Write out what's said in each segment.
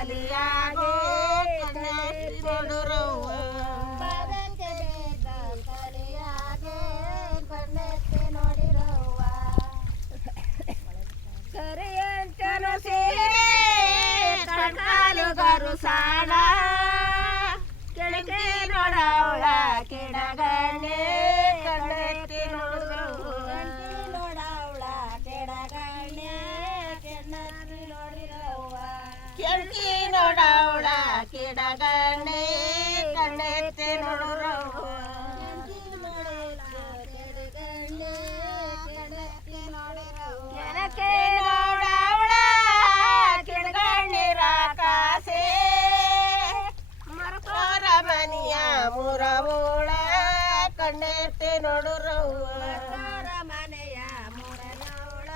ಕಲಿಯಾಗೆ ನೋಡುರವ್ವ ಬರಕ್ಕೆ ಬೇಡ ಕಲಿಯಾಗೆ ಕಣ್ಣೆತ್ತಿ ನೋಡಿರವ್ವ ಕರಿಯಂತನು ಸೀರೆ ಕಣ್ಕಾಲುಗರು ಸಾಣ ಕೆಳಗೆ ನೋಡವಳ ಕೆಡಗಣ್ಣೆ ಕಣ್ಣೆತ್ತಿ ನೋಡುರವ್ವ ನೋಡವಳ ಕೆಡಗಣ್ಣೆ ಕೆಣ್ಣತ್ತಿ ನೋಡಿರವ್ವ ಕೆಳಗೆ ನೋಡವಳ ಕೆಡಗಣ್ಣೆ ಕಣ್ಣೆತ್ತಿ ನೋಡುರವ್ವ ಕೆಳಗೆ ನೋಡವಳ ಕೆಡಗಣ್ಣಿರ ಕಾಸೆ ಮರಕೋರ ಮನಿಯ ಮುರವೋಳ ಕಣ್ಣೆತ್ತಿ ನೋಡುರವ್ವ ಮನೆಯ ಮುರನವಳ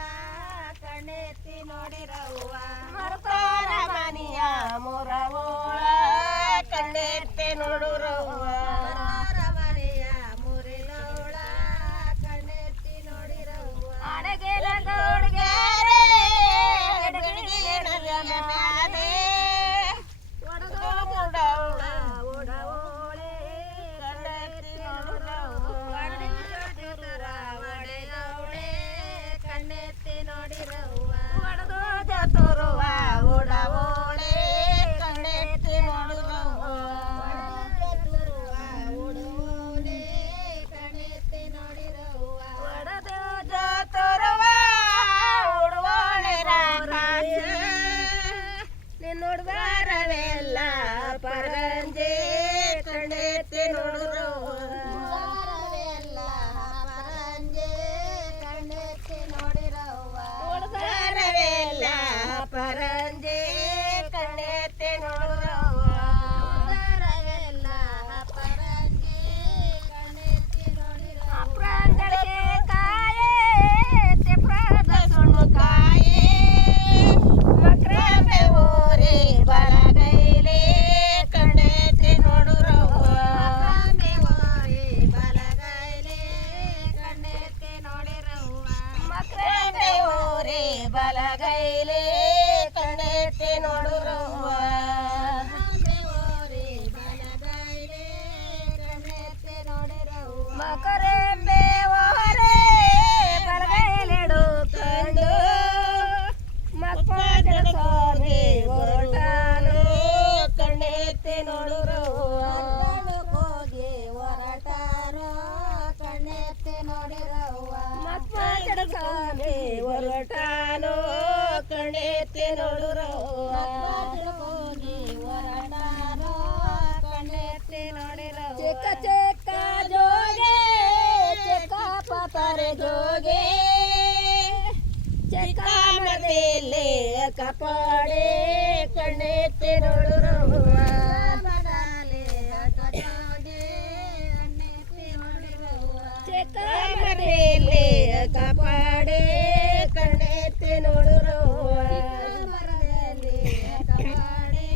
ಕಣ್ಣೆತ್ತಿ ನೋಡಿರವ್ವ ಮರಕೋರ ಮನಿಯ ಮುರವೋಳ ಕಣ್ಣೆತ್ತಿ ನೋಡುರವ್ವ ಮನೆಯ ಮುರಿಲವಳ ಕಣ್ಣೆತ್ತಿ ನೋಡಿರವ್ವ ಅಡಗೆಲ ಗೌಡ್ಗ್ಯಾರೆ ಬೆಳಗಿನ ಮ್ಯಾಲೆ ಒಡಗೋ ಮುಡವಳ ಓಡವೋಳೆ ಕಣ್ಣೆತ್ತಿ ನೋಡುರವ್ವ ಒಡೆದವಳೆ ಕಣ್ಣೆತ್ತಿ ನೋಡಿರವ್ವ ಒಡಗೋ ಜತುರುವ ಉಡವೋಳೆ ಕಣ್ಣೆತ್ತಿ ನೋಡುರವ್ವ ಓಡುವೋಳೆ ಕಣ್ಣೆತ್ತಿ ನೋಡಿರವ್ವ ಒಡದು ಜತುರುವ ಉಡುವೋಳೆ ರಾಕಾಸೆ ನಿನ್ನೊಡ್ಬಾರವೆಲ್ಲ ಪರಂಜೆ ಕಣ್ಣೆತ್ತಿ ನೋಡುರವ್ವ ಎಲ್ಲ ಪರಂಜೆ ಕಣ್ಣೆತ್ತಿ ನೋಡಿರವ್ವ ಉಡ್ಬಾರವೆಲ್ಲ ಪರಂಜೆ ಕಣ್ಣೆತ್ತಿ ನೋಡುರವ್ವ ಎಲ್ಲ ಪರಂಜೆ ಕಣ್ಣೆತ್ತಿ ನೋಡಿರವ್ವ ಅಪ್ರಾಂಗಳಿಗೆ ಕಾಯೇ ತೆಪ್ರದ ಸುಣ್ಣು ಕಾಯೇ ಮಕ್ರಂಬೆ ಓರೆ ಬಲಗೈಲೆ ಕಣ್ಣೆತ್ತಿ ನೋಡುರವ್ವ ಬಲಗೈಲೆ ಕಣ್ಣೆತ್ತಿ ನೋಡಿರವ್ವ ಮಕ್ರಂಬೆ ಓರೆ ಬಲಗೈಲೆ ಕಣ್ಣೆತ್ತಿ ನೋಡುರವ್ವ ಬಲಗೈಲೆ ಕಣ್ಣೆತ್ತಿ ನೋಡಿರವ್ವ ಮಕರೆಂಬೆ ಓರೆ ಬಲಗೈಲೆಡು ಕಂಡು ಮಕ್ಕಳ ಸ್ವಾಮಿ ಹೊರಟಾನು ಕಣ್ಣೆತ್ತಿ ನೋಡುರವ್ವ ಹೋಗಿ ಹೊರಟಾರೋ ಕಣ್ಣೆತ್ತಿ ನೋಡಿರವ್ವ ಮಕ್ಕಳ ಸ್ವಾಮಿ ಹೊರಟಾನು ಕಣ್ಣೆತ್ತಿ ನೋಡುರವ್ವ ಹೋಗಿ ಹೊರಟಾರೋ ಕಣ್ಣೆತ್ತಿ ನೋಡಿರವ್ವ ಚಿಕ್ಕ ಚಿಕ್ಕ ಜೋಗೆ ಚಿಕ್ಕ ಪತರೆ ಜೋಗೆ ಚಿಕ್ಕ ಮರದಲ್ಲಿ ಕಪಾಡೆ ಕಣ್ಣೆತ್ತಿ ನೋಡುರವ್ವ ಮಡಲೆ ಕಟೋಗೆ ಕಣ್ಣೆತ್ತಿ ನೋಡಿರವ್ವ ಚಿಕ್ಕ ಮರದಲ್ಲಿ ಕಪಾಡೆ ಕಣ್ಣೆತ್ತಿ ನೋಡುರವ್ವ ಮರದಲ್ಲಿ ಕಪಾಡೆ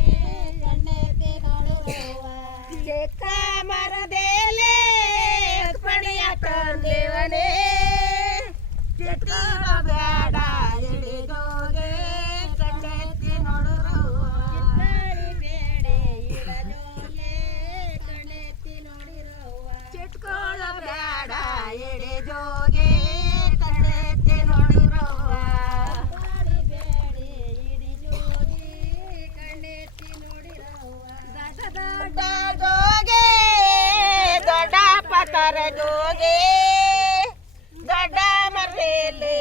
ಕಣ್ಣೆತ್ತಿ ನೋಡಿರವ್ವ ಚಿಕ್ಕ ಮರದಲ್ಲಿ ಪಡಿಯ ತಂದೇವನೇ ಚಿಕ್ಕ ಬೇಡ ಹಿಡಿದೋಗೆ ಕಣ್ಣೆತ್ತಿ ನೋಡುರವ್ವ ಬೇಡೆ ಇಡಜೋಲೆ ಕಣ್ಣೆತ್ತಿ ನೋಡಿರವ್ವ ಚಿಟ್ಕೋಳ ಬೇಡ ಹಿಡಿದೋಗೆ ಕಣ್ಣೆತ್ತಿ ನೋಡುರವ್ವ ಬೇಡೆ ಇಡಿ ಜೋಗಿ ಕಣ್ಣೆತ್ತಿ ನೋಡಿರವ್ವ ದೊಡ್ಡ ಜೋಗೆ ದೊಡ್ಡ ಪತರ ಜೋಗೆ ದೊಡ್ಡ ಮರ್ರೆಯಲ್ಲಿ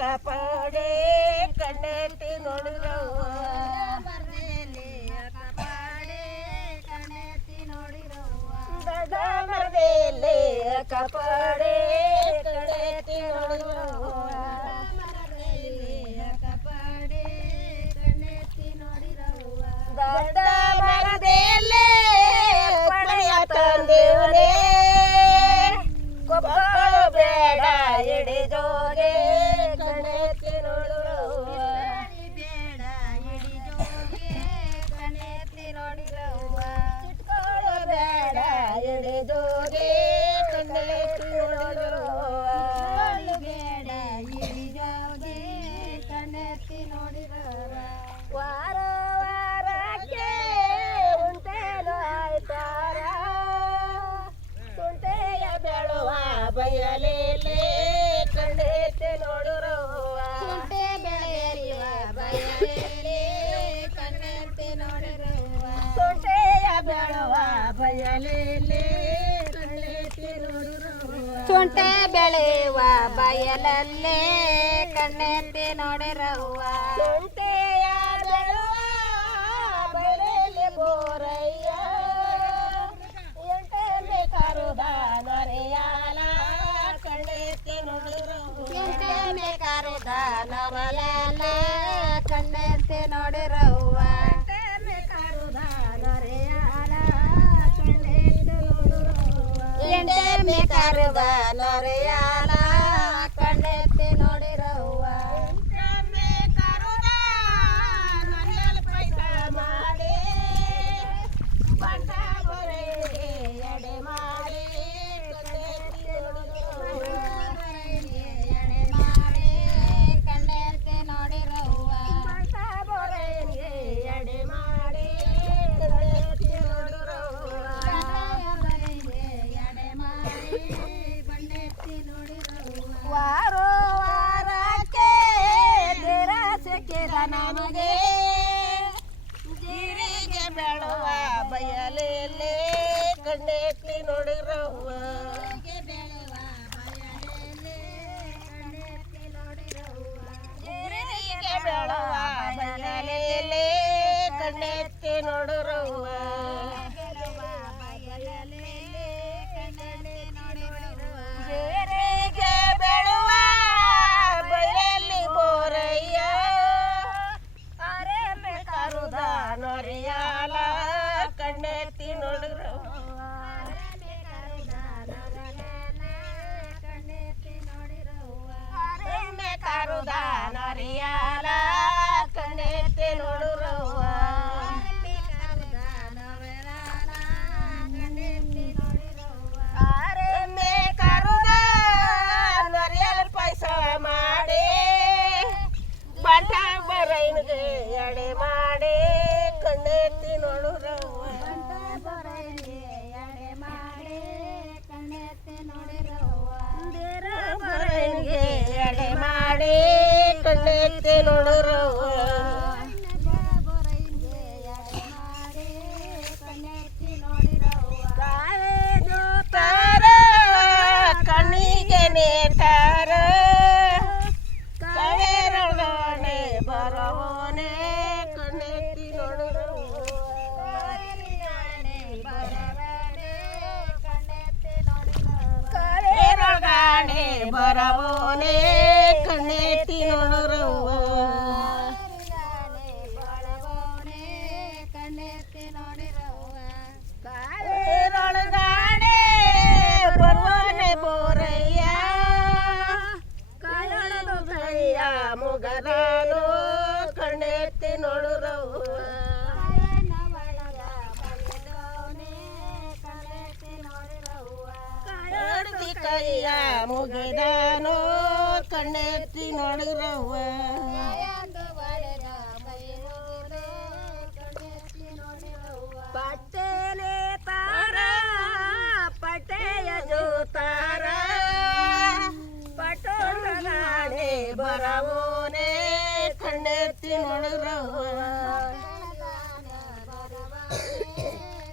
ಕಪಾಡೆ ಕಣ್ಣೆತ್ತಿ ನೋಡುರವ್ವ ಮರದಲ್ಲಿ ಕಪಾಡೆ ಕಣ್ಣೆತ್ತಿ ನೋಡಿರವ್ವ ದೊಡ್ಡ ಮರದಲ್ಲಿ ಕಪಾಡೆ ಕಣ್ಣೆತ್ತಿ ನೋಡುರವ್ವ ಮರದಲ್ಲಿ ಕಪಾಡೆ ಕಣ್ಣೆತ್ತಿ ನೋಡಿರವ್ವ ದೊಡ್ಡ ಮರದಲ್ಲಿ ಪಡೆಯ ತಂದೇವನೇ ಕೊಪ್ಪಳು ಬೇಡ ಹಿಡಿದೋಗೆ ಕಣ್ಣೆತ್ತಿ ನೋಡುರವ್ವ ಬೇಡ ಇಡಿ ಜೋಗಿ ಕಣ್ಣೆತ್ತಿ ನೋಡಿರವ್ವ ಚಿಟ್ಕೋಳು ಬೇಡ ಹಿಡಿದೋಗೆ ಕಣ್ಣೆತ್ತಿ ನೋಡುರವ್ವ ಬಯಲಲ್ಲೇ ಕಣ್ಣೆತ್ತಿ ನೋಡಿರವ್ವ ಕುಂಟೆಯ ಬೆಳುವ ಬಯಲಲ್ಲಿ ಬೋರಯ್ಯ ಎಂಟನೆ ಕರುದ ನೊರೆಯಾಲ ಕಣ್ಣೆತ್ತಿ ನೋಡಿರವ್ವ ಎಂಟನೆ ಕರುದ ನೊರೆಯಾಲ ಕಣ್ಣೆತ್ತಿ ನೋಡಿರವ್ವ ಎಂಟನೆ ಕರುದ ನೊರೆಯಾಲ ಕಣ್ಣೆತ್ತಿ ನೋಡಿರವ್ವ ಎಂಟನೆ ಕರುದ ನೊರೆಯಾಲ ಕಣ್ಣೆತ್ತಿ ನೋಡಿರವ್ವ ಎಂಟನೆ ಕರುದ ನೊರೆಯಾಲ ಪೈಸ ಮಾಡಿ ಬಂಟ ಬರೆಗೆ ಎಡೆ ಮಾಡಿ ಕಣ್ಣೆತ್ತಿ ನೋಡಿರವ್ವ ಎಡೆ ಮಾಡಿ ಕಣ್ಣೆತ್ತಿ ನೋಡಿರವ್ವ ಬಂಟ ಬರೆಗೆ ಎಡೆ ಮಾಡಿ ಕಣ್ಣೆತ್ತಿ ನೋಡಿರವ್ವ ಎಡೆ ಮಾಡಿ ಕಣ್ಣೆತ್ತಿ ನೋಡಿರವ್ವ ವಾರೋ ವಾರಕ್ಕೆ ದೇರ ಸಿಕ್ಕಿದ ನಮಗೆ ಜೀರಿಗೆ ಬೆಳುವ ಬಯಲಲ್ಲಿ ಕಣ್ಣೆತ್ತಿ ನೋಡಿರವ್ವ ಬೆಳುವ ಬಯಲಲ್ಲಿ ಕಣ್ಣೆತ್ತಿ ನೋಡಿರವ್ವ ಜೀರಿಗೆ ಬೆಳುವ ಬಯಲಲ್ಲಿ ಕಣ್ಣೆತ್ತಿ ನೋಡಿರವ್ವ ಬೆಳುವ ಬಯಲಲ್ಲಿ ಕಣ್ಣೆತ್ತಿ ನೋಡಿರವ್ವ ಜೀರಿಗೆ ಬೆಳುವ ಬಯಲಲ್ಲಿ ಬೋರಯ್ಯ ಅರೆ ಕರುದ ನೊರೆಯಾಲ ಕಣ್ಣೆತ್ತಿ ನೋಡಿರವ್ವ ಕಣ್ಣೆತ್ತಿ ನೋಡಿರವ್ವ ಅರೆ ಕರುದ ನೊರೆಯಾಲ ಕಣ್ಣೆತ್ತಿ ನೋಡಿರವ್ವ ಕಣ್ಣೆತ್ತಿ ನೋಡಿರವ್ವ ಆರೆಮ್ಮೆ ಕರುದ ನೊರೆಯಲ್ ಪಾಯಸ ಮಾಡಿ ಬಂಟ ಬರೈನ್ಗೆ ಎಡೆ ಮಾಡಿ ಕಣ್ಣೆತ್ತಿ ನೋಡುರವ್ವ ಎಡೆ ಮಾಡಿ ಕಣ್ಣೆತ್ತಿ ನೋಡಿರವ್ವ ದೇರ ಬರೈನ್ಗೆ ಎಡೆ ಮಾಡಿ ಕಣ್ಣೆತ್ತಿ ನೋಡುರವ್ವ ಬೊರೈನ್ಗೆ ಎಡೆ ಮಾಡಿ ಕಣ್ಣೆತ್ತಿ ನೋಡಿರವ್ವ ಕಾಳೆ ಜೂತಾರ ಕಣ್ಣಿಗೆ ನೇತಾರ ಕಳೆರೊಳಗಡೆ ಬರವೋನೆ ಕಣ್ಣೆತ್ತಿ ನೋಡುರವ್ವ ಕಣ್ಣೆತ್ತಿ ನೋಡಿರವ್ವ ಕಳೆರೊಳಗಡೆ ಬರವೋನೆ ಕಣ್ಣೆತ್ತಿ ನೋಡುರವ್ವ ಬಳಗೋನೆ ಕಣ್ಣೆತ್ತಿ ನೋಡಿರವ್ವ ಕಳೆರೊಳಗಡೆ ಬರುವನೆ ಬೋರಯ್ಯ ಕಳೆದು ಕೈಯ ಮುಗದಾನು ಕಣ್ಣೆತ್ತಿ ನೋಡುರವ್ವ ಕಾಯನ ಒಳಗ ಬಳಿದೋನೆ ಕಣ್ಣೆತ್ತಿ ನೋಡಿರವ್ವ ಕಳೆದು ಕೈಯ ಮುಗಿದಾನು ಕಣ್ಣೆತ್ತಿ ನೋಡುರವ್ವ ಕಾಯಂದು ಒಳಗ ಬೈಲೋನೆ ಕಣ್ಣೆತ್ತಿ ನೋಡಿರವ್ವ ಪಟ್ಟೆಲೆ ತಾರ ಪಟ್ಟೆಯ ಜೋತಾರ ಪಟೋಲಗಾಡೆ ಬರವೋನೆ ಕಣ್ಣೆತ್ತಿ ನೋಡುರವ್ವ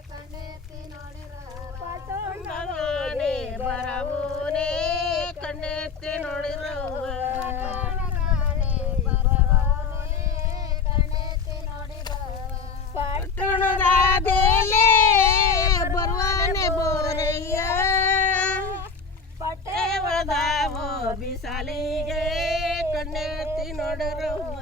ಕಣ್ಣೆತ್ತಿ ನೋಡಿರವ್ವ ಪಟೋಲಗಾಡೆ ಬರವೋನೆ ಕಣ್ಣೆತ್ತಿ ನೋಡುರವ್ವ ಕಣ್ಣೆತ್ತಿ ನೋಡಿರವ್ವ ಪಟ್ಟಣದ ಬೇಲೆ ಬರುವನೆ ಬೋರಯ್ಯ ಪಟ್ಟೆ ಒಳದಾವೋ ಬಿಸಾಲಿಗೆ ಕಣ್ಣೆತ್ತಿ ನೋಡುರವ್ವ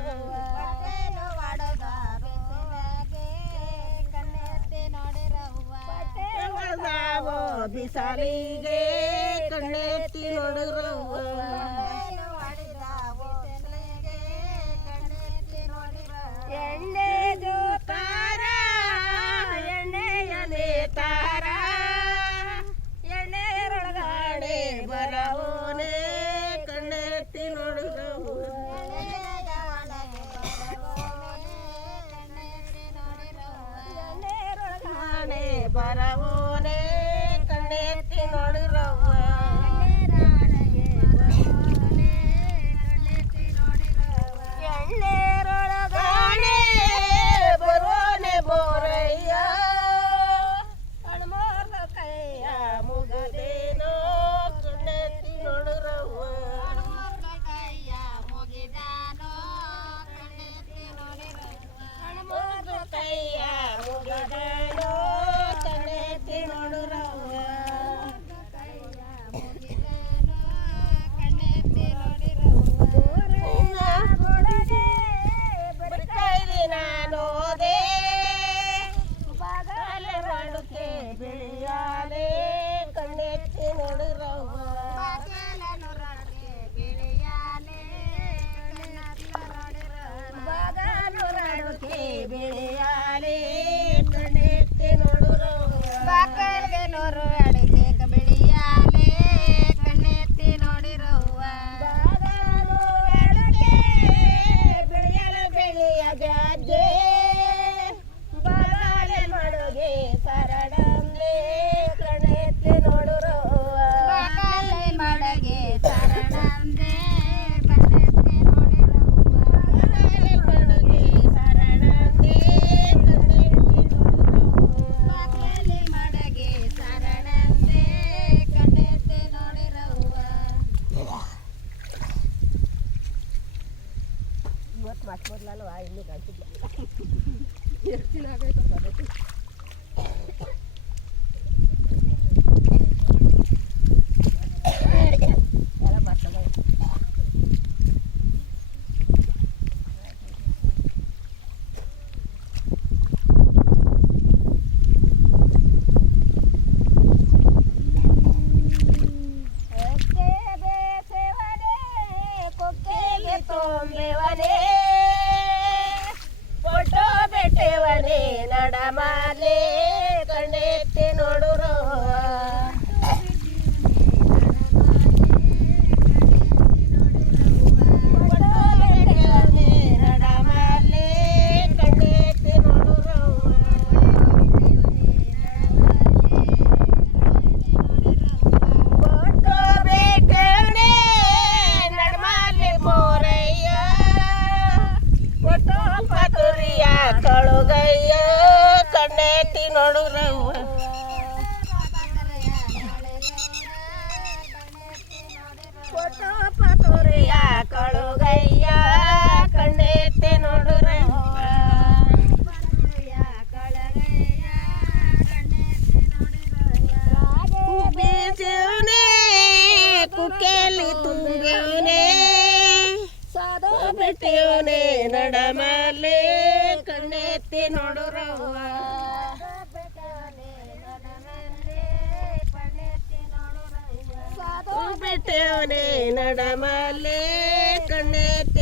ಒಳದಾವೋ ಬಿಸಾಲಿಗೆ ಕಣ್ಣೆತ್ತಿ ನೋಡುರವ್ವ ಎಣ್ಣೆ ಜೋತಾರ ಎಣ್ಣೆಯ ನೇತಾರ ಎಣ್ಣೆರೊಳಗಾಡೆ ಬರವೋನೆ ಕಣ್ಣೆತ್ತಿ ನೋಡುರವ್ವ ಎಣ್ಣೆರೊಳಗಾಡೆ ಬರವೋನೆ ಕಣ್ಣೆತ್ತಿ ನೋಡುರವ್ವ ಎಣ್ಣೆರೊಳಗಾಡೆ ಬರೋನೆ ಬೋರಯ್ಯ ಹನುಮಾನ ಕೈಯ ಮುಗದೇನೋ ಕಣ್ಣೆತ್ತಿ ನೋಡುರವ್ವ ಮತ್ತು ಮೊದಲಲ್ವ ಇನ್ನೂ ಗಂಟಿಲ್ಲ ಎಷ್ಟು ದಿನ ಆಗೈತೆ ಅದಕ್ಕೆ ಎಲ್ಲ ಮಾಡ್ತಾರೆ ತೊಂಬೆವನೇ ಫೋಟೋ ಬೆಟ್ಟೆವನೇ ನಡಮಾಲೆ ಕಣ್ಣೆತ್ತಿ ನೋಡುರೋ ಫೋಟೋ ಬೆಟ್ಟೆವನೇ ನಡಮಾಲೆ ಕಣ್ಣೆತ್ತಿ ನೋಡುರೋ ಫೋಟೋ ಬೆಟ್ಟೆವನೇ ನಡಮಾಲೆ ಬೋರಯ್ಯ ಫೋಟೋ ಪತುರಿಯ ಕಳುಗಯ್ಯ ಕಣ್ಣೆತ್ತಿ ನೋಡುರವ್ವ ಫೋಟೋ ಪತುರಿಯ ಕಳುಗಯ್ಯ ಕಣ್ಣೆತ್ತಿ ನೋಡುರವ್ವ ಬೀಜವನೇ ಕುಕ್ಕೆಯಲ್ಲಿ ತುಂಬಿವನೇ ಸಾಧು ಬೆಟ್ಟೆಯವನೇ ನಡಮಲೆ ಕಣ್ಣೆತ್ತಿ ನೋಡುರವ್ವ ಸಾಧು ಬೆಟ್ಟೆಯವನೇ ನಡಮಲೆ ಕಣ್ಣೆತ್ತಿ